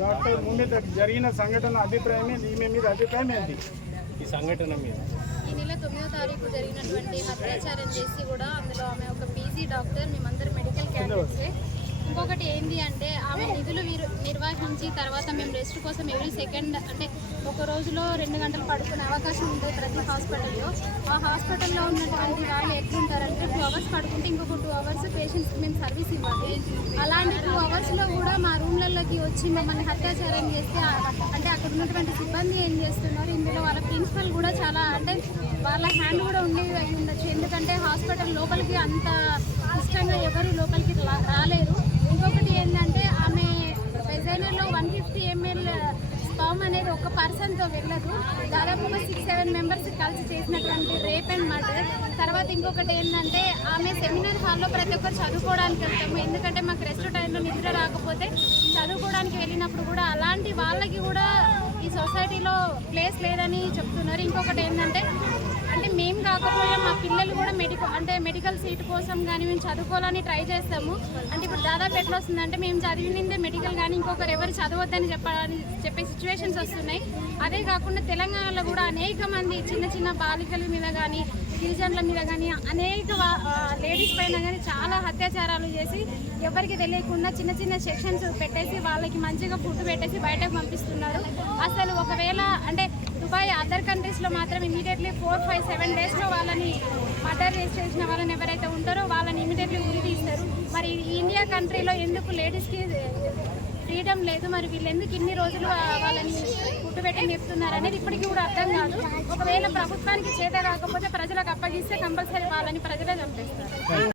Doctor ముందు జరిగిన సంఘటన అభిప్రాయం ఈమె మీద అభిప్రాయం ఏంటి ఈ సంఘటన మీద? ఈ నెల 9వ తారీఖు జరిగినటువంటి అత్యాచారం చేసి కూడా అందులో ఆమె ఒక పీజీ డాక్టర్, మేమందరం మెడికల్ క్యాండిడేట్సే. ఇంకొకటి ఏంటి అంటే ఆమె నిధులు నిర్వహించి తర్వాత మేము రెస్ట్ కోసం ఎవ్రీ సెకండ్ అంటే ఒక రోజులో 2 గంటలు పడుకునే అవకాశం ఉంటుంది ప్రతి హాస్పిటల్లో. ఆ హాస్పిటల్లో ఉన్నటువంటి వాళ్ళు ఎట్లుంటారంటే 2 అవర్స్ పడుకుంటే ఇంకొక 2 అవర్స్ పేషెంట్స్కి మేము సర్వీస్ ఇవ్వాలి. అలాంటి 2 అవర్స్లో కూడా మా రూమ్లలోకి వచ్చి మమ్మల్ని అత్యాచారం చేస్తే అంటే అక్కడ ఉన్నటువంటి సిబ్బంది ఏం చేస్తున్నారు, ఇందులో వాళ్ళ ప్రిన్సిపల్ కూడా చాలా అంటే వాళ్ళ హ్యాండ్ కూడా ఉండేవి అయి ఉండొచ్చు. ఎందుకంటే హాస్పిటల్ లోపలికి అంత ఇష్టంగా ఎవరు లోపలికి రాలేరు. ఇంకొకటి ఏంటంటే ఆమె వెజైనర్లో 150 ml స్పర్మ్ అనేది ఒక పర్సన్తో వెళ్ళదు, దాదాపుగా 6-7 మెంబర్స్ కలిసి చేసినటువంటి రేప్ అండ్ మర్డర్. తర్వాత ఇంకొకటి ఏంటంటే ఆమె సెమినార్ హాల్లో ప్రతి ఒక్కరు చదువుకోవడానికి వెళ్తాము, ఎందుకంటే మాకు రెస్ట్ టైంలో నిద్ర రాకపోతే చదువుకోవడానికి వెళ్ళినప్పుడు కూడా అలాంటి వాళ్ళకి కూడా ఈ సొసైటీలో ప్లేస్ లేదని చెప్తున్నారు. ఇంకొకటి ఏంటంటే అంటే మేము కాకపోయినా మా పిల్లలు కూడా మెడికల్ సీట్ కోసం కానీ మేము చదువుకోవాలని ట్రై చేస్తాము. అంటే ఇప్పుడు దాదాపు ఎట్లా వస్తుందంటే మేము చదివిందే మెడికల్ కానీ ఇంకొకరు ఎవరు చదవద్దని చెప్పే సిచ్యువేషన్స్ వస్తున్నాయి. అదే కాకుండా తెలంగాణలో కూడా అనేక మంది చిన్న చిన్న బాలికల మీద కానీ గిరిజనుల మీద కానీ అనేక లేడీస్ పైన కానీ చాలా అత్యాచారాలు చేసి ఎవరికి తెలియకుండా చిన్న చిన్న సెక్షన్స్ పెట్టేసి వాళ్ళకి మంచిగా ఫుడ్ పెట్టేసి బయటకు పంపిస్తున్నారు. అసలు ఒకవేళ అంటే దుబాయ్ అదర్ కంట్రీస్లో మాత్రం ఇమీడియట్లీ 4-5-7 డేస్లో వాళ్ళని మర్డర్ చేసిన వాళ్ళని ఎవరైతే ఉంటారో వాళ్ళని ఇమీడియట్లీ ఉరి తీస్తారు. మరి ఇండియా కంట్రీలో ఎందుకు లేడీస్కి ఫ్రీడమ్ లేదు, మరి వీళ్ళు ఎందుకు ఇన్ని రోజులు వాళ్ళని ఫుడ్ పెట్టి చెప్తున్నారు అనేది ఇప్పటికీ కూడా అర్థం కాదు. ఒకవేళ ప్రభుత్వానికి చేత కాకపోతే ప్రజలకు అప్పగిస్తే కంపల్సరీ వాళ్ళని ప్రజలే చంపేస్తారు.